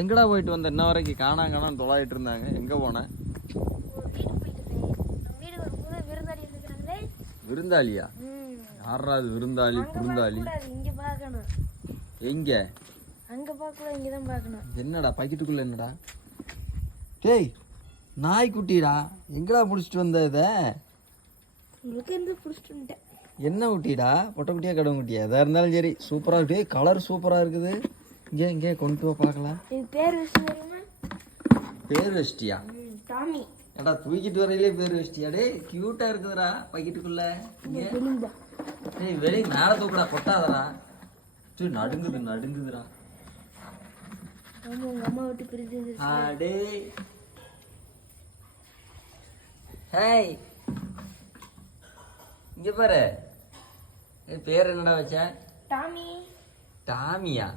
எங்கடா போயிட்டு வந்த இன்ன வரைக்கும் காணாம் தொலாயிட்டு இருந்தாங்க. எங்க போன? விருந்தாளியா? யாராவது விருந்தாளி புருந்தாளி? எங்க? அங்க பார்க்கல, இங்க தான் பார்க்கணும். என்னடா பாக்கெட்டுக்குள்ள என்னடா? டேய் நாய்க்குட்டிடா. எங்கடா புடிச்சிட்டு வந்த இத? உங்களுக்கு எந்த புடிச்சிட்டு வந்துட்டேன். என்ன குட்டிடா? பொட்டக்குட்டியா கடவு குட்டியா? எதா இருந்தாலும் சரி சூப்பரா இருக்கு. கலர் சூப்பரா இருக்குது. இங்கே இங்கே கொண்டு வா பார்க்கலாம். இது பேர் வச்சு தெரியுமா? பேர் வச்சிட்டியா? டாமி. ஏடா தூக்கிட்டு வரையிலே பேர் வச்சிட்டியா? டே கியூட்டா இருக்குதுடா பாக்கெட்டுக்குள்ள. இங்கே டேய் வெளி மேல தூக்குடா, கொட்டாதடா. டேய் நடுங்குதுடா. ஆமா, உங்க அம்மா விட்டு பிரிஞ்சு வந்துருச்சு. டே ஹேய் இங்க பாரு. பேர் என்னடா வச்ச? டாமி. டாமியா?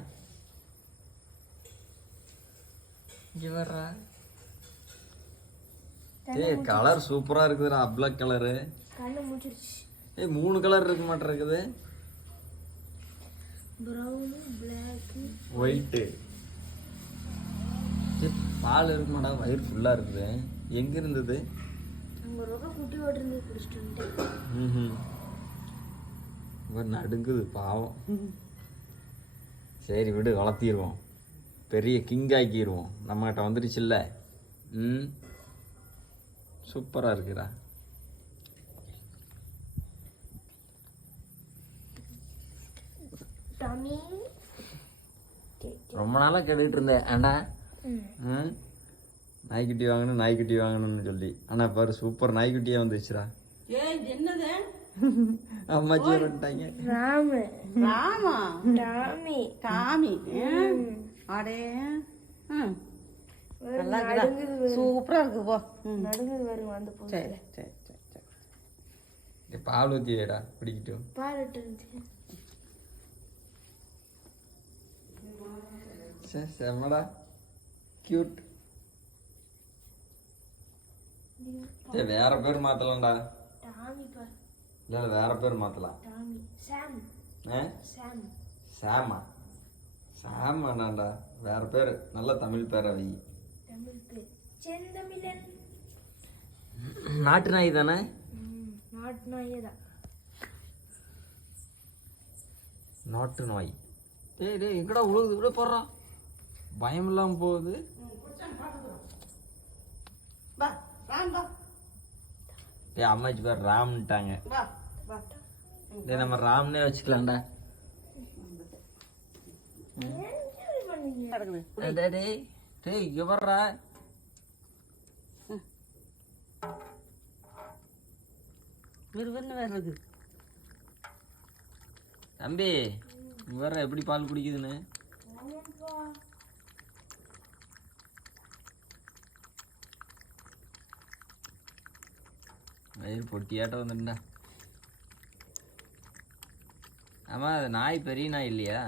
இங்க வர்றா. ஏய் கலர் சூப்பரா இருக்குதுடா. Black colour. கண்ணு மூடிடுச்சு. ஏய் 3 கலர் இருக்க மாட்டே இருக்குது. Brown, black, white. பால் இருக்குமாடா? வயிறு ஃபுல்லா இருக்குது. எங்க இருந்தது? அங்க ரொம்ப குட்டி ஓட்டிருந்து குடிச்சிட்டு வந்துட்டேன். நடுங்குது பாவம். சரி விடு, வளர்த்திடுவோம். பெரிய கிங் ஆக்கிடுவோம். நம்மகிட்ட வந்துருச்சுல்ல. சூப்பரா இருக்குடா. டாமி ரொம்ப நாளா கேட்டுக்கிட்டு இருந்தேன். ஏண்டா நாய்க்குட்டி வாங்கணும்னு சொல்லி. ஆனா பாரு சூப்பர் நாய்க்குட்டியா வந்துச்சுடா. என்னது அம்மாச்சி வந்துட்டாங்க. ராமு. ராமா? டாமி. டாமி. அடே நல்லா இருக்குடா. சூப்பரா இருக்கு போ. நடுங்குது வருங்க வந்து போ. சரி சரி சரி சரி. பால் ஊத்திடா பிடிக்கிட்டோம். பால் விட்டு இருந்துச்சு. செம்மடா கியூட். சரி வேற பேர் மாத்தலாம்டா. டாமி பாரு. இல்ல வேற பேர் மாத்தலாம். டாமி. சாம். சாம். சாமா? சாமாண்டாண்டா. வேற பேர் நல்ல தமிழ் பேர். அவை தமிழ் பேர் செந்தமிழன். நாட்டு நாய் தானே? நாட்டு நாயே தான். நாட்டு நாய். டேய் டேய் எங்கடா உழுகுது? விட போடுறான். பயம் இல்லாம போகுது. டேய் அம்மாச்சி பேர் ராம்ட்டாங்க. டேய் நம்ம ராம்னே வச்சுக்கலாம்டா. டேய் டேய் இங்க வர்றா. வேற இருக்கு தம்பி. இங்க வர்ற எப்படி பால் குடிக்குதுன்னு. வயிறு பொட்டியாட்ட வந்துட்டா. ஆமா அது நாய் பெரிய நாய் இல்லையா?